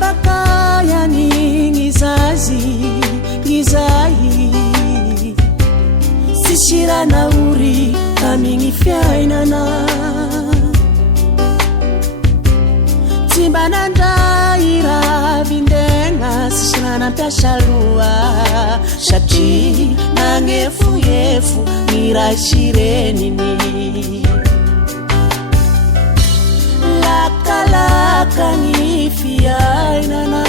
bakayani ngizazi ngizai sishirana uri kami ngifyainana timbanandaira vindenga sishirana pyashalua shati nangefuyefu nirashirenini laka ngifiainana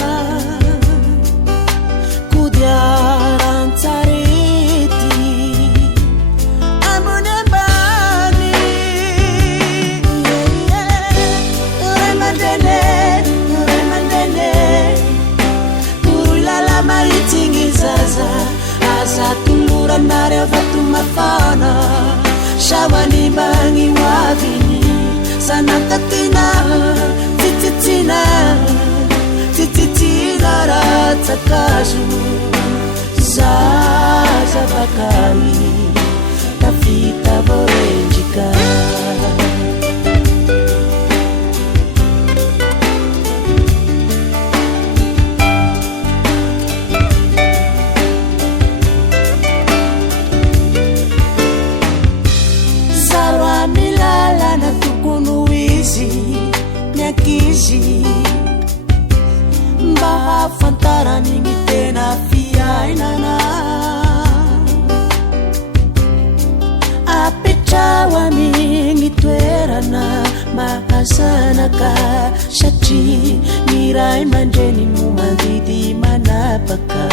kudiarantareti amunembani remandene ulala maritingizaza azatulura nare vatumafana shawanibangi wavini sanakatina tititina ratakaju zaza bakali tafita vorenjika sarwa milala na tukunuizi nyakizi mbaha fantara ningi tena fiainana apechawa mingi twerana mahasanaka shati nirai manjeni mumandidi manapaka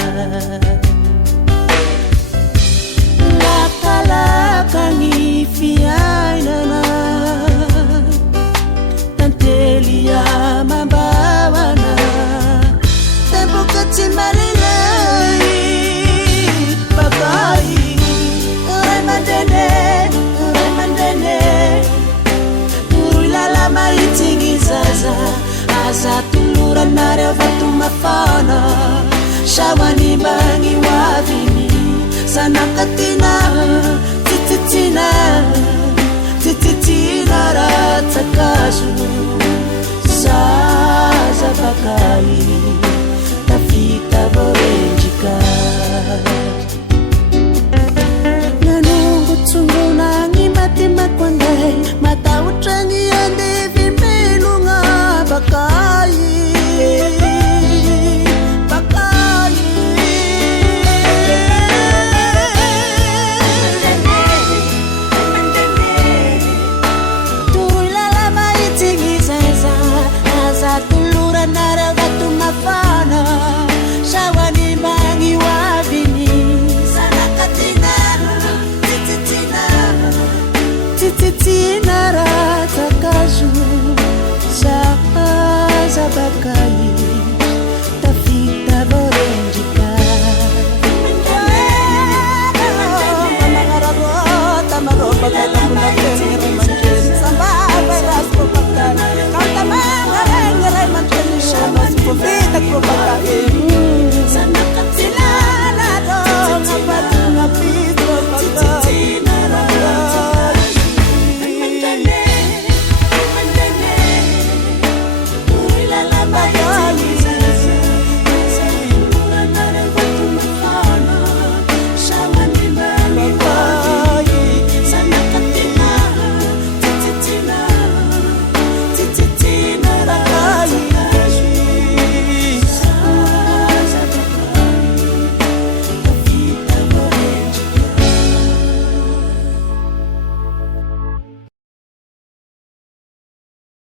laka ngifiainana tantelia mabawana tembukatimalilai babai remandene ulala maritingizaza azatulura nare vatumafana shawanibangi wavini sanakatina tititina ratakaju